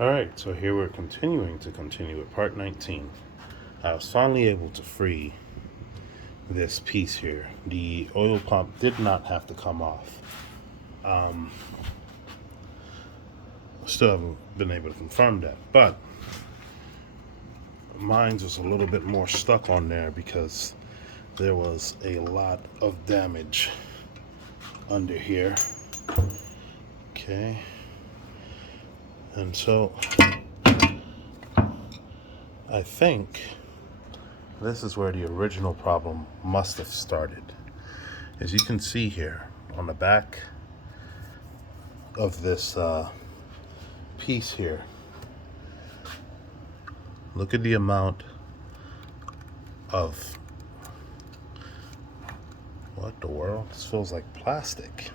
Alright, so here we're continue with part 19. I was finally able to free this piece here. The oil pump did not have to come off. Still haven't been able to confirm that, but mine was a little bit more stuck on there because there was a lot of damage under here. Okay. And so I think this is where the original problem must have started. As you can see here on the back of this piece here, look at the amount of, what the world? This feels like plastic.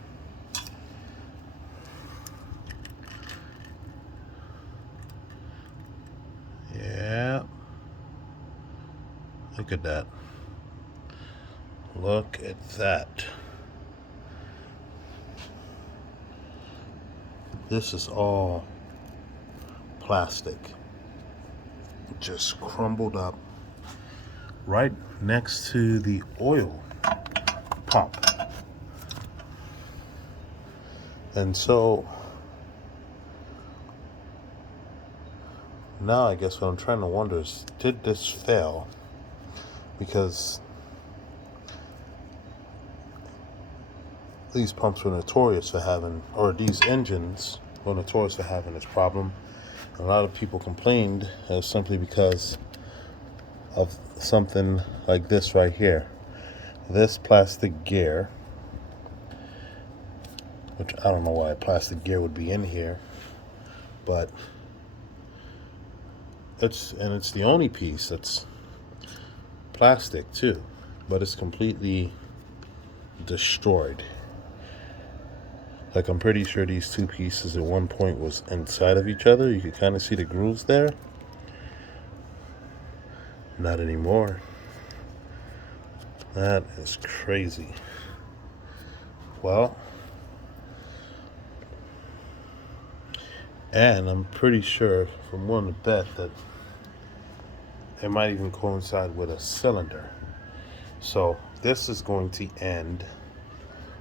Yeah. Look at that. Look at that. This is all plastic. Just crumbled up right next to the oil pump. And so now I guess what I'm trying to wonder is, did this fail? Because these pumps were notorious for having, or these engines were notorious for having this problem. A lot of people complained simply because of something like this right here. This plastic gear, which I don't know why a plastic gear would be in here, but it's the only piece that's plastic too, but it's completely destroyed. Like, I'm pretty sure these two pieces at one point was inside of each other. You can kind of see the grooves there. Not anymore. That is crazy. Well, and I'm pretty sure, from willing to bet, that it might even coincide with a cylinder. So this is going to end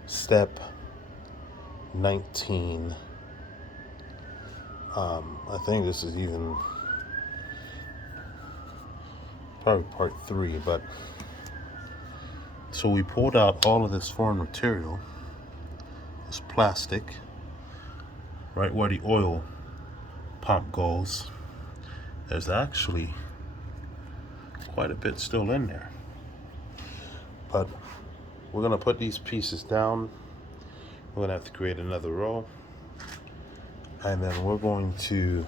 step 19. I think this is even probably part 3, but so we pulled out all of this foreign material, this plastic, right where the oil pump goes. There's actually quite a bit still in there, but we're gonna put these pieces down. We're gonna have to create another row, and then we're going to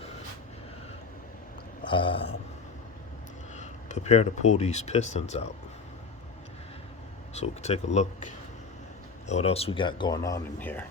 prepare to pull these pistons out, so we can take a look at what else we got going on in here.